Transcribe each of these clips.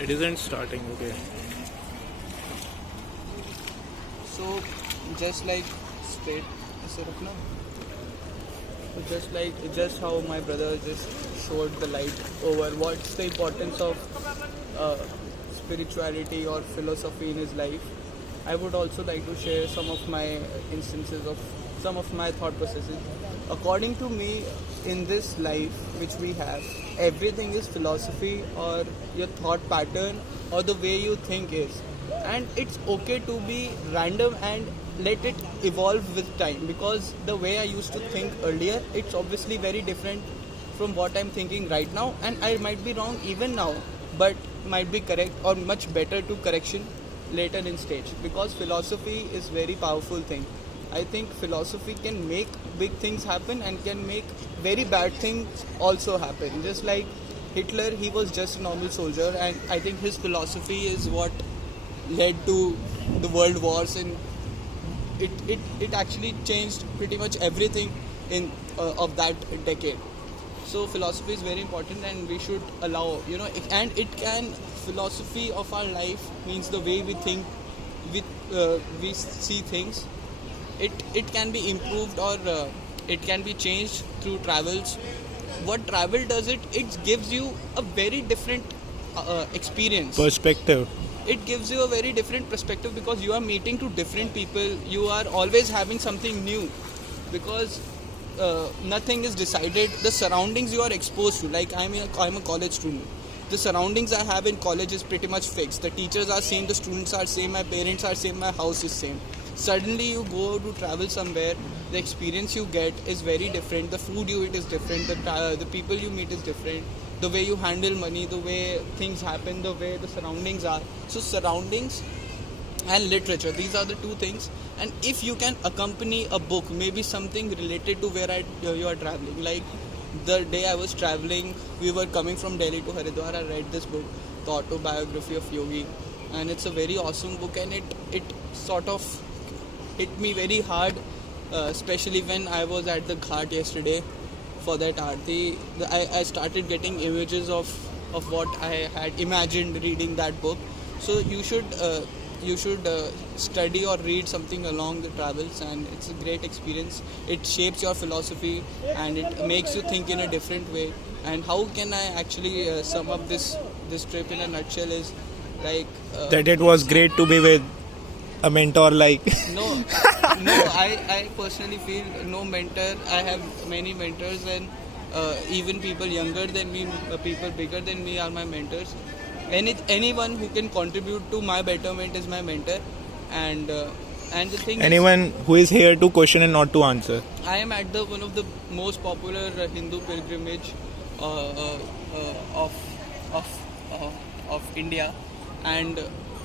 It isn't starting, okay. So, just like straight, no. Just how my brother just showed the light over what's the importance of uh, spirituality or philosophy in his life. I would also like to share some of my instances of some of my thought processes. According to me, in this life which we have, everything is philosophy or your thought pattern or the way you think is. And it's okay to be random and let it evolve with time, because the way I used to think earlier, it's obviously very different from what I'm thinking right now, and I might be wrong even now, but might be correct or much better to correction later in stage, because philosophy is very powerful thing. I think philosophy can make big things happen and can make very bad things also happen. Just like Hitler, he was just a normal soldier, and I think his philosophy is what led to the world wars, and it actually changed pretty much everything in of that decade. So philosophy is very important, and we should allow, and it can, philosophy of our life means the way we think, we see things. It can be improved, or it can be changed through travels. What travel does, it gives you a very different experience, Perspective. it gives you a very different perspective, because you are meeting to different people, you are always having something new, because nothing is decided. The surroundings you are exposed to, like I'm a college student, the surroundings I have in college is pretty much fixed. The teachers are same, the students are same, my parents are same, my house is same. Suddenly you go to travel somewhere, the experience you get is very different, the food you eat is different, the people you meet is different, the way you handle money, the way things happen, the way the surroundings are. So surroundings and literature, these are the two things. And if you can accompany a book, maybe something related to where you are traveling. Like the day I was traveling, we were coming from Delhi to Haridwar, I read this book, The Autobiography of Yogi, and it's a very awesome book, and it sort of hit me very hard, especially when I was at the ghat yesterday for that aarti. I started getting images of what I had imagined reading that book. So you should study or read something along the travels, and it's a great experience. It shapes your philosophy and it makes you think in a different way. And how can I actually sum up this trip in a nutshell is like That it was great to be with a mentor like. no, I personally feel no mentor. I have many mentors, and even people younger than me, people bigger than me are my mentors. Anyone who can contribute to my betterment is my mentor, and the thing Anyone who is here to question and not to answer. I am at one of the most popular Hindu pilgrimage of India, and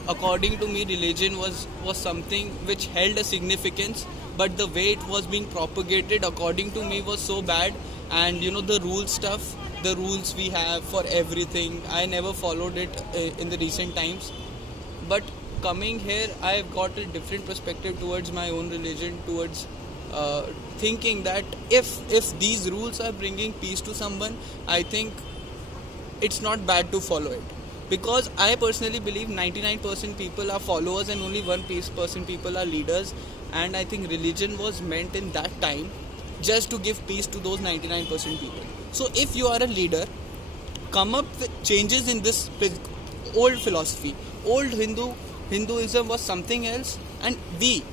according to me, religion was something which held a significance, but the way it was being propagated, according to me, was so bad. And the the rules we have for everything, I never followed it in the recent times. But coming here, I have got a different perspective towards my own religion, towards thinking that if these rules are bringing peace to someone, I think it's not bad to follow it. Because I personally believe 99% people are followers and only 1% people are leaders. And I think religion was meant in that time just to give peace to those 99% people. So if you are a leader, come up with changes in this old philosophy. Old Hinduism was something else, and we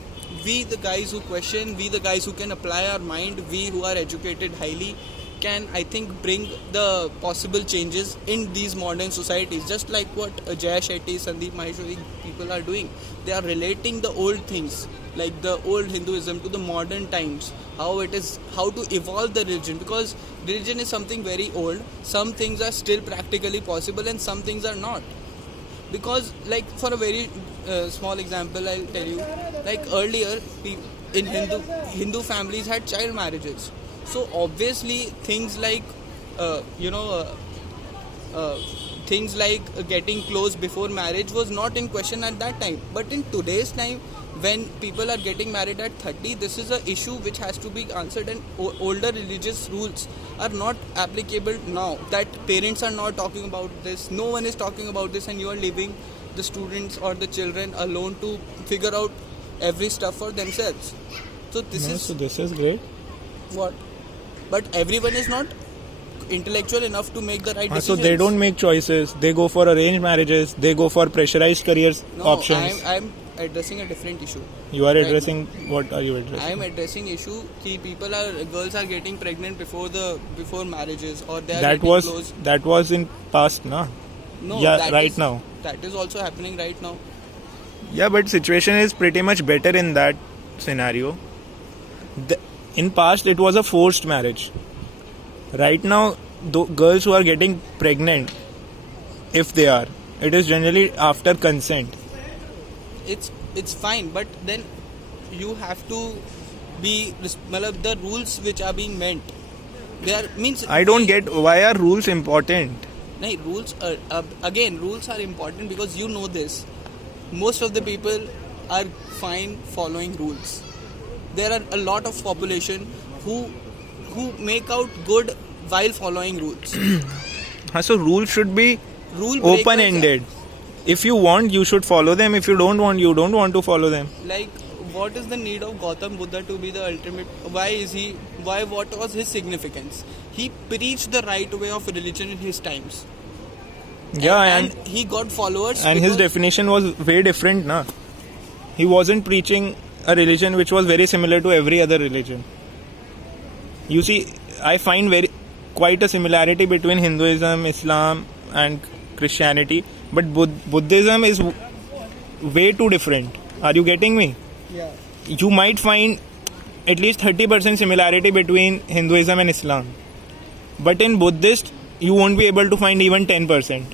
the guys who question, we the guys who can apply our mind, we who are educated highly, can, I think, bring the possible changes in these modern societies. Just like what Jaya Shetty, Sandeep Maheshwari people are doing. They are relating the old things, like the old Hinduism, to the modern times. How to evolve the religion, because religion is something very old. Some things are still practically possible and some things are not. Because, like, for a very small example, I'll tell you, like earlier in Hindu families had child marriages. So obviously things like getting close before marriage was not in question at that time. But in today's time, when people are getting married at 30, this is an issue which has to be answered, and older religious rules are not applicable now. That parents are not talking about this, no one is talking about this, and you are leaving the students or the children alone to figure out every stuff for themselves. So this is great. what? But everyone is not intellectual enough to make the right decisions. So they don't make choices. They go for arranged marriages. They go for pressurized careers options. I'm addressing a different issue. You are addressing what are you addressing? I am addressing issue कि girls are getting pregnant before marriages, or they are that getting was close. that was in past, na? No, Yeah, right now. That is also happening right now. Yeah, but situation is pretty much better in that scenario. In past, it was a forced marriage. Right now, girls who are getting pregnant, if they are, it is generally after consent. It's fine, but then you have to be the rules which are being meant. I don't get why are rules important. No, rules are important because you know this. Most of the people are fine following rules. There are a lot of population who make out good while following rules. So rules should be open-ended. If you want, you should follow them. If you don't want, you don't want to follow them. Like, what is the need of Gautam Buddha to be the ultimate? What was his significance? He preached the right way of religion in his times. Yeah, and he got followers. And his definition was very different, na? He wasn't preaching a religion which was very similar to every other religion. You see, I find quite a similarity between Hinduism, Islam and Christianity, but Buddhism is way too different. Are you getting me? Yeah. You might find at least 30% similarity between Hinduism and Islam, but in Buddhist you won't be able to find even 10%.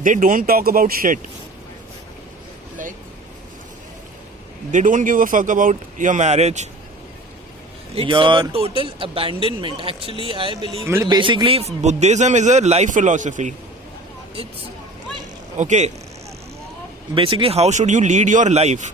They don't talk about shit. Like? They don't give a fuck about your marriage. It's about total abandonment. Actually, I believe. Basically, Buddhism is a life philosophy. It's okay. Basically, how should you lead your life?